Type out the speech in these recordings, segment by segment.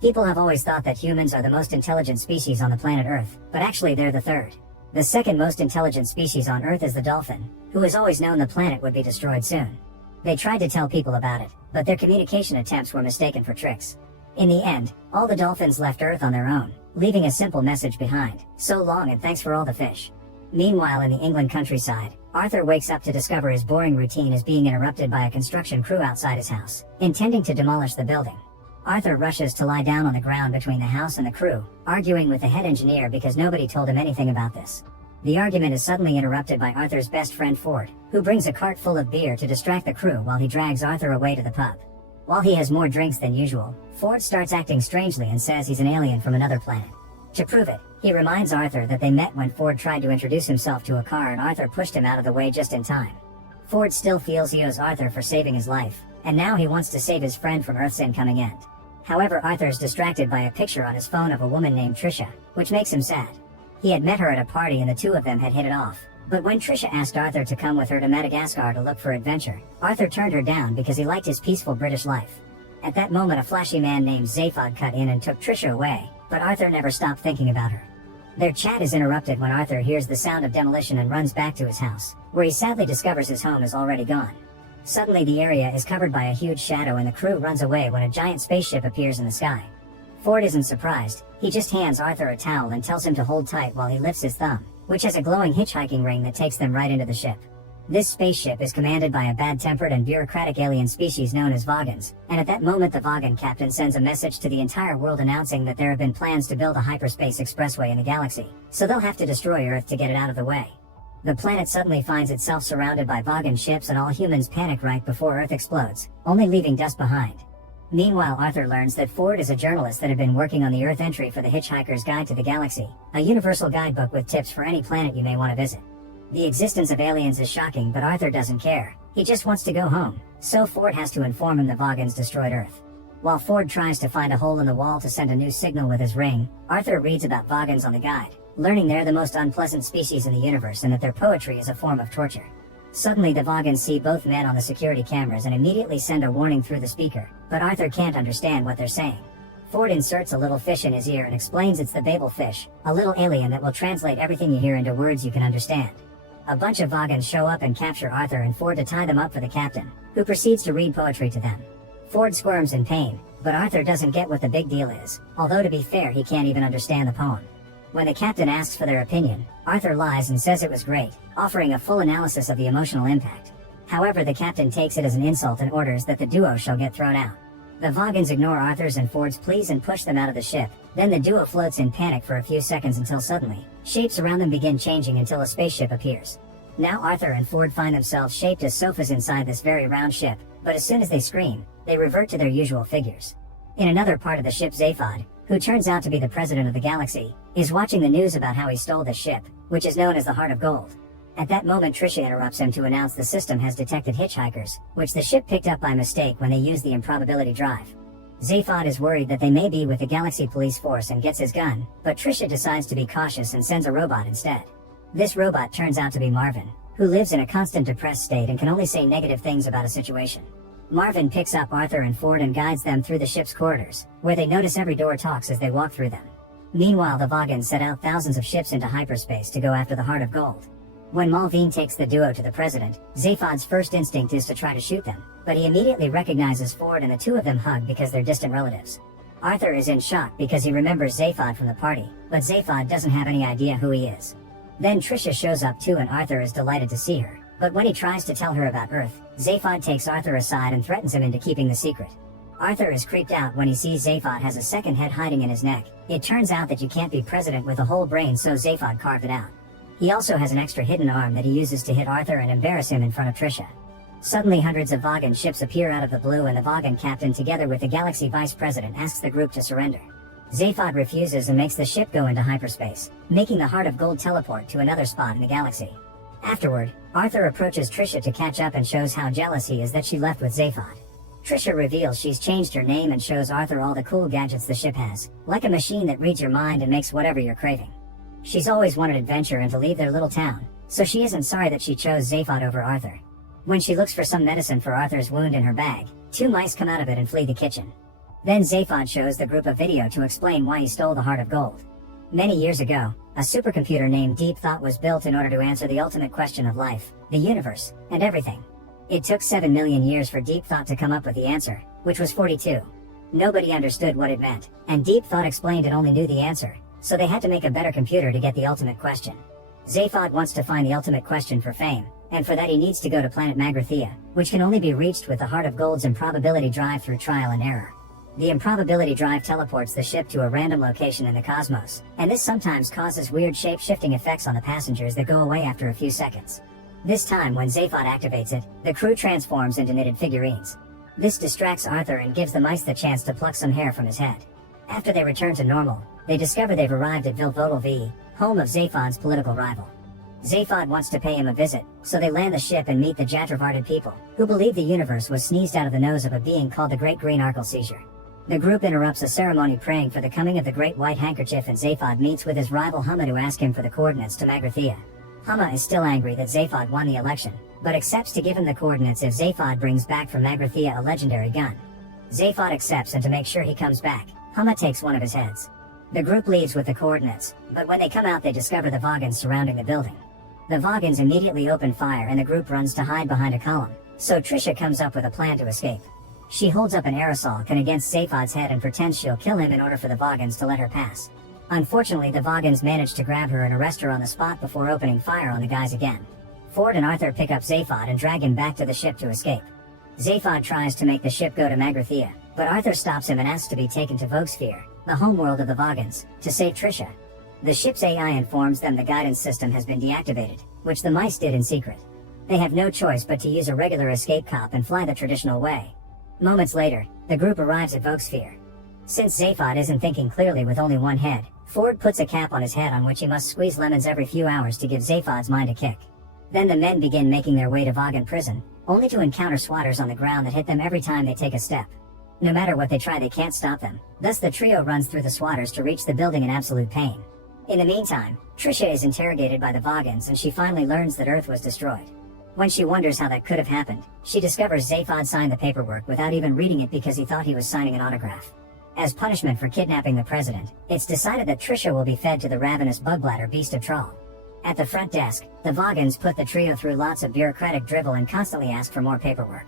People have always thought that humans are the most intelligent species on the planet Earth, but actually they're the third. The second most intelligent species on Earth is the dolphin, who has always known the planet would be destroyed soon. They tried to tell people about it, but their communication attempts were mistaken for tricks. In the end, all the dolphins left Earth on their own, leaving a simple message behind: "So long and thanks for all the fish." Meanwhile, in the England countryside, Arthur wakes up to discover his boring routine is being interrupted by a construction crew outside his house, intending to demolish the building. Arthur rushes to lie down on the ground between the house and the crew, arguing with the head engineer because nobody told him anything about this. The argument is suddenly interrupted by Arthur's best friend Ford, who brings a cart full of beer to distract the crew while he drags Arthur away to the pub. While he has more drinks than usual, Ford starts acting strangely and says he's an alien from another planet. To prove it, he reminds Arthur that they met when Ford tried to introduce himself to a car and Arthur pushed him out of the way just in time. Ford still feels he owes Arthur for saving his life, and now he wants to save his friend from Earth's incoming end. However, Arthur's distracted by a picture on his phone of a woman named Trisha, which makes him sad. He had met her at a party and the two of them had hit it off, but when Trisha asked Arthur to come with her to Madagascar to look for adventure, Arthur turned her down because he liked his peaceful British life. At that moment, a flashy man named Zaphod cut in and took Trisha away, but Arthur never stopped thinking about her. Their chat is interrupted when Arthur hears the sound of demolition and runs back to his house, where he sadly discovers his home is already gone. Suddenly the area is covered by a huge shadow and the crew runs away when a giant spaceship appears in the sky. Ford isn't surprised, he just hands Arthur a towel and tells him to hold tight while he lifts his thumb, which has a glowing hitchhiking ring that takes them right into the ship. This spaceship is commanded by a bad-tempered and bureaucratic alien species known as Vogons, and at that moment the Vogon captain sends a message to the entire world announcing that there have been plans to build a hyperspace expressway in the galaxy, so they'll have to destroy Earth to get it out of the way. The planet suddenly finds itself surrounded by Vogon ships and all humans panic right before Earth explodes, only leaving dust behind. Meanwhile, Arthur learns that Ford is a journalist that had been working on the Earth entry for the Hitchhiker's Guide to the Galaxy, a universal guidebook with tips for any planet you may want to visit. The existence of aliens is shocking, but Arthur doesn't care. He just wants to go home, so Ford has to inform him the Vogons destroyed Earth. While Ford tries to find a hole in the wall to send a new signal with his ring, Arthur reads about Vogons on the guide, learning they're the most unpleasant species in the universe and that their poetry is a form of torture. Suddenly the Vogons see both men on the security cameras and immediately send a warning through the speaker, but Arthur can't understand what they're saying. Ford inserts a little fish in his ear and explains it's the Babel fish, a little alien that will translate everything you hear into words you can understand. A bunch of Vogons show up and capture Arthur and Ford to tie them up for the captain, who proceeds to read poetry to them. Ford squirms in pain, but Arthur doesn't get what the big deal is, although to be fair he can't even understand the poem. When the captain asks for their opinion, Arthur lies and says it was great, offering a full analysis of the emotional impact. However, the captain takes it as an insult and orders that the duo shall get thrown out. The Vogons ignore Arthur's and Ford's pleas and push them out of the ship. Then the duo floats in panic for a few seconds until suddenly, shapes around them begin changing until a spaceship appears. Now Arthur and Ford find themselves shaped as sofas inside this very round ship, but as soon as they scream, they revert to their usual figures. In another part of the ship, Zaphod, who turns out to be the president of the galaxy, is watching the news about how he stole the ship, which is known as the Heart of Gold. At that moment, Trisha interrupts him to announce the system has detected hitchhikers, which the ship picked up by mistake when they used the improbability drive. Zaphod is worried that they may be with the Galaxy Police Force and gets his gun, but Trisha decides to be cautious and sends a robot instead. This robot turns out to be Marvin, who lives in a constant depressed state and can only say negative things about a situation. Marvin picks up Arthur and Ford and guides them through the ship's corridors, where they notice every door talks as they walk through them. Meanwhile, the Vogons set out thousands of ships into hyperspace to go after the Heart of Gold. When Malvine takes the duo to the president, Zaphod's first instinct is to try to shoot them, but he immediately recognizes Ford and the two of them hug because they're distant relatives. Arthur is in shock because he remembers Zaphod from the party, but Zaphod doesn't have any idea who he is. Then Trisha shows up too and Arthur is delighted to see her, but when he tries to tell her about Earth, Zaphod takes Arthur aside and threatens him into keeping the secret. Arthur is creeped out when he sees Zaphod has a second head hiding in his neck. It turns out that you can't be president with a whole brain, so Zaphod carved it out. He also has an extra hidden arm that he uses to hit Arthur and embarrass him in front of Trisha. Suddenly hundreds of Vogon ships appear out of the blue and the Vogon captain together with the Galaxy Vice President asks the group to surrender. Zaphod refuses and makes the ship go into hyperspace, making the Heart of Gold teleport to another spot in the galaxy. Afterward, Arthur approaches Trisha to catch up and shows how jealous he is that she left with Zaphod. Trisha reveals she's changed her name and shows Arthur all the cool gadgets the ship has, like a machine that reads your mind and makes whatever you're craving. She's always wanted adventure and to leave their little town, so she isn't sorry that she chose Zaphod over Arthur. When she looks for some medicine for Arthur's wound in her bag, two mice come out of it and flee the kitchen. Then Zaphod shows the group a video to explain why he stole the heart of gold. Many years ago, a supercomputer named Deep Thought was built in order to answer the ultimate question of life, the universe, and everything. It took 7 million years for Deep Thought to come up with the answer, which was 42. Nobody understood what it meant, and Deep Thought explained it only knew the answer, so they had to make a better computer to get the ultimate question. Zaphod wants to find the ultimate question for fame, and for that he needs to go to planet Magrathea, which can only be reached with the Heart of Gold's improbability drive through trial and error. The improbability drive teleports the ship to a random location in the cosmos, and this sometimes causes weird shape-shifting effects on the passengers that go away after a few seconds. This time when Zaphod activates it, the crew transforms into knitted figurines. This distracts Arthur and gives the mice the chance to pluck some hair from his head. After they return to normal, they discover they've arrived at Vilvotal V, home of Zaphod's political rival. Zaphod wants to pay him a visit, so they land the ship and meet the Jatravarted people, who believe the universe was sneezed out of the nose of a being called the Great Green Arkle Seizure. The group interrupts a ceremony praying for the coming of the Great White Handkerchief, and Zaphod meets with his rival Huma to ask him for the coordinates to Magrathea. Huma is still angry that Zaphod won the election, but accepts to give him the coordinates if Zaphod brings back from Magrathea a legendary gun. Zaphod accepts, and to make sure he comes back, Huma takes one of his heads. The group leaves with the coordinates, but when they come out they discover the Vogons surrounding the building. The Vogons immediately open fire and the group runs to hide behind a column, so Trisha comes up with a plan to escape. She holds up an aerosol can against Zaphod's head and pretends she'll kill him in order for the Vogons to let her pass. Unfortunately, the Vogons manage to grab her and arrest her on the spot before opening fire on the guys again. Ford and Arthur pick up Zaphod and drag him back to the ship to escape. Zaphod tries to make the ship go to Magrathea, but Arthur stops him and asks to be taken to Vogsphere, the homeworld of the Vogons, to save Trisha. The ship's AI informs them the guidance system has been deactivated, which the mice did in secret. They have no choice but to use a regular escape cop and fly the traditional way. Moments later, the group arrives at Vogsphere. Since Zaphod isn't thinking clearly with only one head, Ford puts a cap on his head on which he must squeeze lemons every few hours to give Zaphod's mind a kick. Then the men begin making their way to Vogon prison, only to encounter swatters on the ground that hit them every time they take a step. No matter what they try, they can't stop them, thus the trio runs through the swatters to reach the building in absolute pain. In the meantime, Trisha is interrogated by the Vogons and she finally learns that Earth was destroyed. When she wonders how that could have happened, she discovers Zaphod signed the paperwork without even reading it because he thought he was signing an autograph. As punishment for kidnapping the president, it's decided that Trisha will be fed to the ravenous bugbladder beast of Trawl. At the front desk, the Vogons put the trio through lots of bureaucratic drivel and constantly ask for more paperwork.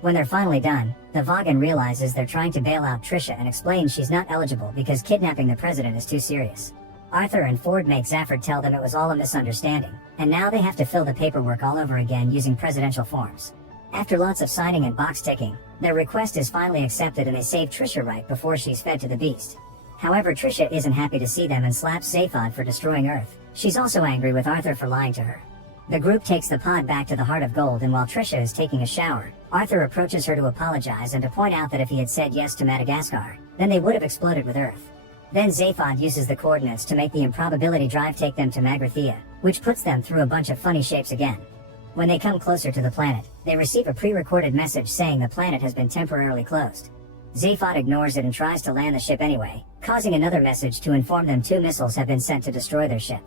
When they're finally done, the Vogon realizes they're trying to bail out Trisha and explains she's not eligible because kidnapping the president is too serious. Arthur and Ford make Zaphod tell them it was all a misunderstanding, and now they have to fill the paperwork all over again using presidential forms. After lots of signing and box ticking, their request is finally accepted and they save Trisha right before she's fed to the beast. However, Trisha isn't happy to see them and slaps Zaphod for destroying Earth. She's also angry with Arthur for lying to her. The group takes the pod back to the Heart of Gold, and while Trisha is taking a shower, Arthur approaches her to apologize and to point out that if he had said yes to Madagascar, then they would have exploded with Earth. Then Zaphod uses the coordinates to make the improbability drive take them to Magrathea, which puts them through a bunch of funny shapes again. When they come closer to the planet, they receive a pre-recorded message saying the planet has been temporarily closed. Zaphod ignores it and tries to land the ship anyway, causing another message to inform them 2 missiles have been sent to destroy their ship.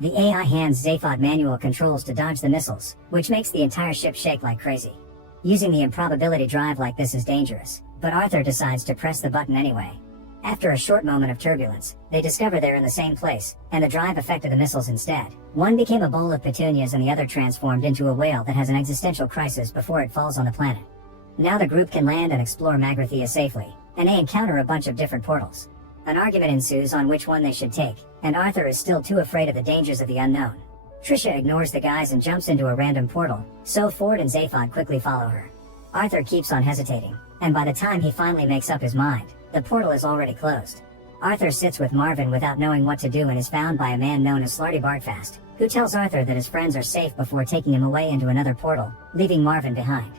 The AI hands Zaphod manual controls to dodge the missiles, which makes the entire ship shake like crazy. Using the improbability drive like this is dangerous, but Arthur decides to press the button anyway. After a short moment of turbulence, they discover they're in the same place, and the drive affected the missiles instead. One became a bowl of petunias and the other transformed into a whale that has an existential crisis before it falls on the planet. Now the group can land and explore Magrathea safely, and they encounter a bunch of different portals. An argument ensues on which one they should take, and Arthur is still too afraid of the dangers of the unknown. Trisha ignores the guys and jumps into a random portal, so Ford and Zaphod quickly follow her. Arthur keeps on hesitating, and by the time he finally makes up his mind, the portal is already closed. Arthur sits with Marvin without knowing what to do and is found by a man known as Slarty Bartfast, who tells Arthur that his friends are safe before taking him away into another portal, leaving Marvin behind.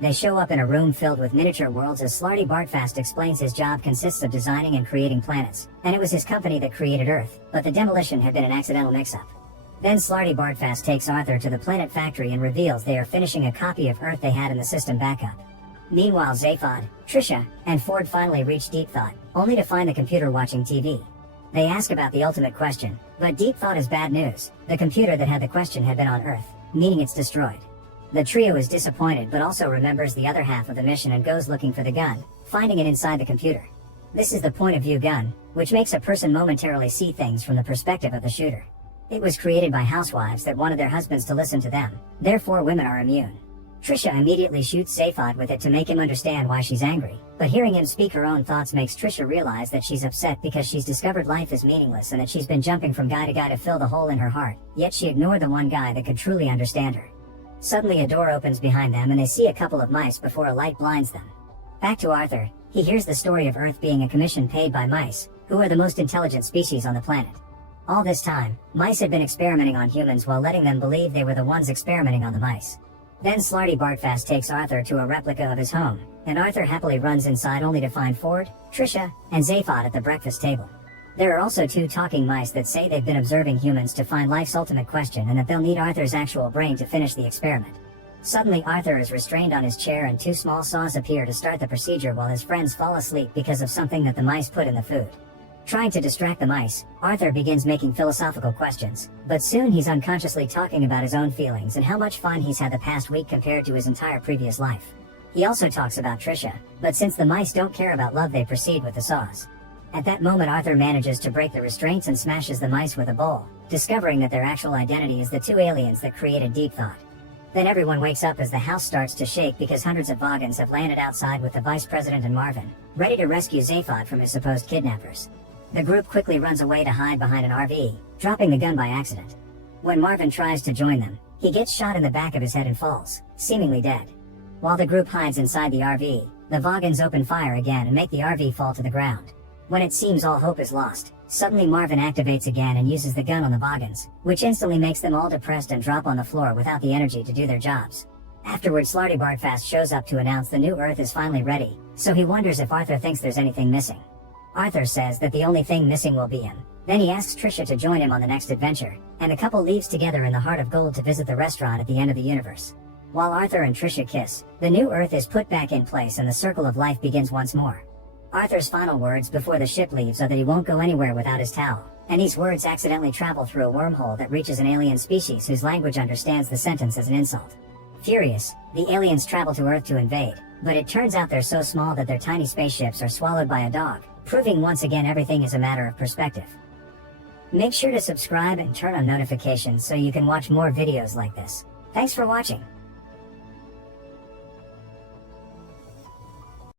They show up in a room filled with miniature worlds as Slarty Bartfast explains his job consists of designing and creating planets, and it was his company that created Earth, but the demolition had been an accidental mix-up. Then Slarty Bartfast takes Arthur to the planet factory and reveals they are finishing a copy of Earth they had in the system backup. Meanwhile, Zaphod, Trisha, and Ford finally reach Deep Thought, only to find the computer watching TV. They ask about the ultimate question, but Deep Thought is bad news. The computer that had the question had been on Earth, meaning it's destroyed. The trio is disappointed but also remembers the other half of the mission and goes looking for the gun, finding it inside the computer. This is the point of view gun, which makes a person momentarily see things from the perspective of the shooter. It was created by housewives that wanted their husbands to listen to them, therefore women are immune. Trisha immediately shoots Zaphod with it to make him understand why she's angry, but hearing him speak her own thoughts makes Trisha realize that she's upset because she's discovered life is meaningless and that she's been jumping from guy to guy to fill the hole in her heart, yet she ignored the one guy that could truly understand her. Suddenly a door opens behind them and they see a couple of mice before a light blinds them. Back to Arthur, he hears the story of Earth being a commission paid by mice, who are the most intelligent species on the planet. All this time, mice had been experimenting on humans while letting them believe they were the ones experimenting on the mice. Then Slarty Bartfast takes Arthur to a replica of his home, and Arthur happily runs inside only to find Ford, Trisha, and Zaphod at the breakfast table. There are also 2 talking mice that say they've been observing humans to find life's ultimate question and that they'll need Arthur's actual brain to finish the experiment. Suddenly Arthur is restrained on his chair and 2 small saws appear to start the procedure while his friends fall asleep because of something that the mice put in the food. Trying to distract the mice, Arthur begins making philosophical questions, but soon he's unconsciously talking about his own feelings and how much fun he's had the past week compared to his entire previous life. He also talks about Trisha, but since the mice don't care about love they proceed with the saws. At that moment Arthur manages to break the restraints and smashes the mice with a bowl, discovering that their actual identity is the 2 aliens that created Deep Thought. Then everyone wakes up as the house starts to shake because hundreds of Vogons have landed outside with the Vice President and Marvin, ready to rescue Zaphod from his supposed kidnappers. The group quickly runs away to hide behind an RV, dropping the gun by accident. When Marvin tries to join them, he gets shot in the back of his head and falls, seemingly dead. While the group hides inside the RV, the Vogons open fire again and make the RV fall to the ground. When it seems all hope is lost, suddenly Marvin activates again and uses the gun on the Vogons, which instantly makes them all depressed and drop on the floor without the energy to do their jobs. Afterwards Slarty Bartfast shows up to announce the new Earth is finally ready, so he wonders if Arthur thinks there's anything missing. Arthur says that the only thing missing will be him. Then he asks Trisha to join him on the next adventure, and the couple leaves together in the Heart of Gold to visit the restaurant at the end of the universe. While Arthur and Trisha kiss, the new Earth is put back in place and the circle of life begins once more. Arthur's final words before the ship leaves are that he won't go anywhere without his towel, and these words accidentally travel through a wormhole that reaches an alien species whose language understands the sentence as an insult. Furious, the aliens travel to Earth to invade, but it turns out they're so small that their tiny spaceships are swallowed by a dog, proving once again everything is a matter of perspective. Make sure to subscribe and turn on notifications so you can watch more videos like this. Thanks for watching.